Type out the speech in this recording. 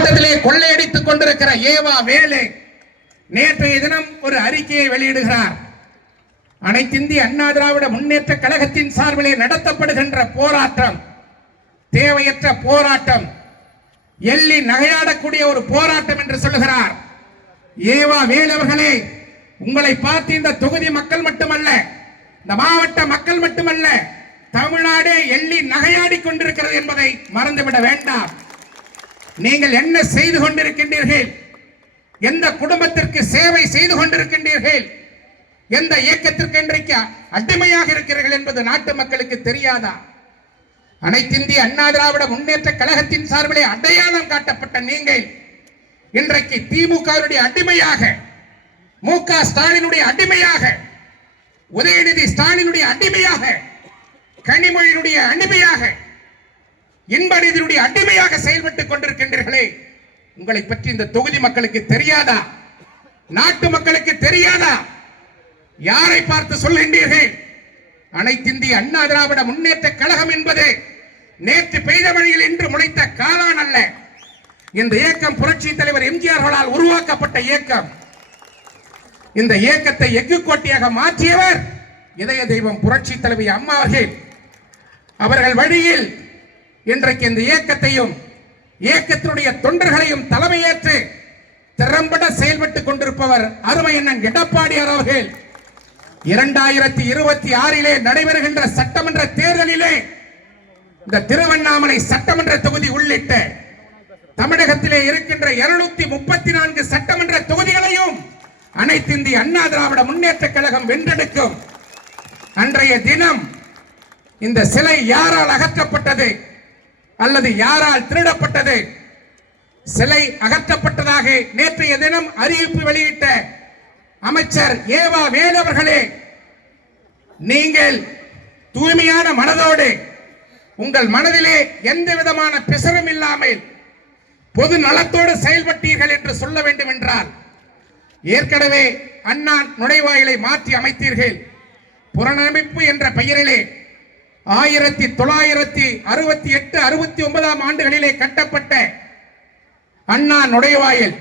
மாவட்டத்திலே கொள்ளையடித்துக் கொண்டிருக்கிற ஏவா வேலை நேற்றைய தினம் ஒரு அறிக்கையை வெளியிடுகிறார். அனைத்திந்திய அண்ணா திராவிட முன்னேற்ற கழகத்தின் சார்பிலே நடத்தப்படுகின்ற போராட்டம் தேவையற்ற போராட்டம் எள்ளி நகையாடக்கூடிய ஒரு போராட்டம் என்று சொல்லுகிறார். ஏவா வேலவர்களே உங்களை பார்த்து இந்த தொகுதி மக்கள் மட்டுமல்ல இந்த மாவட்ட மக்கள் மட்டுமல்ல தமிழ்நாடே எள்ளி நகையாடி கொண்டிருக்கிறது என்பதை மறந்துவிட வேண்டாம். நீங்கள் என்ன செய்து கொண்டிருக்கின்றீர்கள்? எந்த குடும்பத்திற்கு சேவை செய்து கொண்டிருக்கின்றீர்கள்? எந்த இயக்கத்திற்கு இன்றைக்கு அடிமையாக இருக்கிறீர்கள் என்பது நாட்டு மக்களுக்கு தெரியாதா? அனைத்திந்திய அண்ணா திராவிட முன்னேற்ற கழகத்தின் சார்பிலே அடையாளம் காட்டப்பட்ட நீங்கள் இன்றைக்கு திமுகவினுடைய அடிமையாக மு க ஸ்டாலினுடைய அடிமையாக உதயநிதி ஸ்டாலினுடைய அடிமையாக கனிமொழியினுடைய அடிமையாக இன்பநிதியுடைய அடிமையாக செயல்பட்டுக் கொண்டிருக்கின்றீர்களே உங்களை பற்றி இந்த தொகுதி மக்களுக்கு தெரியாதா? நாட்டு மக்களுக்கு தெரியாதா? யாரை பார்த்து சொல்கின்றீர்கள்? அனைத்திந்திய அண்ணா திராவிட முன்னேற்ற கழகம் என்பது நேற்று பெய்த வழியில் இன்று முளைத்த காலான் அல்ல. இந்த இயக்கம் புரட்சி தலைவர் எம்ஜிஆர்களால் உருவாக்கப்பட்ட இயக்கம். இந்த இயக்கத்தை எஃகு கோட்டியாக மாற்றியவர் இதய தெய்வம் புரட்சி தலைவி அம்மா அவர்கள். அவர்கள் வழியில் இன்றைக்கு இந்த இயக்கத்தையும் இயக்கத்தினுடைய தொண்டர்களையும் தலைமையேற்று திறம்பட செயல்பட்டுக் கொண்டிருப்பவர் அருமை அண்ணன் எடப்பாடியார் அவர்கள். இரண்டாயிரத்தி இருபத்தி ஆறிலே நடைபெறுகின்ற சட்டமன்ற தேர்தலிலே இந்த திருவண்ணாமலை சட்டமன்ற தொகுதி உள்ளிட்ட தமிழகத்திலே இருக்கின்ற இருநூத்தி முப்பத்தி நான்கு சட்டமன்ற தொகுதிகளையும் அனைத்து இந்திய அண்ணா திராவிட முன்னேற்ற கழகம் வென்றெடுக்கும். அன்றைய தினம் இந்த சிலை யாரால் அகற்றப்பட்டது? அல்லது யாரால் திருடப்பட்டது? சிலை அகற்றப்பட்டதாக நேற்றைய தினம் அறிவிப்பு வெளியிட்ட அமைச்சர் ஏவா வேலவர்களே நீங்கள் தூய்மையான மனதோடு உங்கள் மனதிலே எந்த விதமான பிசரும் இல்லாமல் பொது நலத்தோடு செயல்பட்டீர்கள் என்று சொல்ல வேண்டும் என்றால் ஏற்கனவே அண்ணா நுழைவாயிலை மாற்றி அமைத்தீர்கள். புறநமைப்பு என்ற பெயரிலே ஆயிரத்தி தொள்ளாயிரத்தி அறுபத்தி எட்டு அறுபத்தி ஒன்பதாம் ஆண்டுகளிலே கட்டப்பட்ட அண்ணா நுழைவாயில்.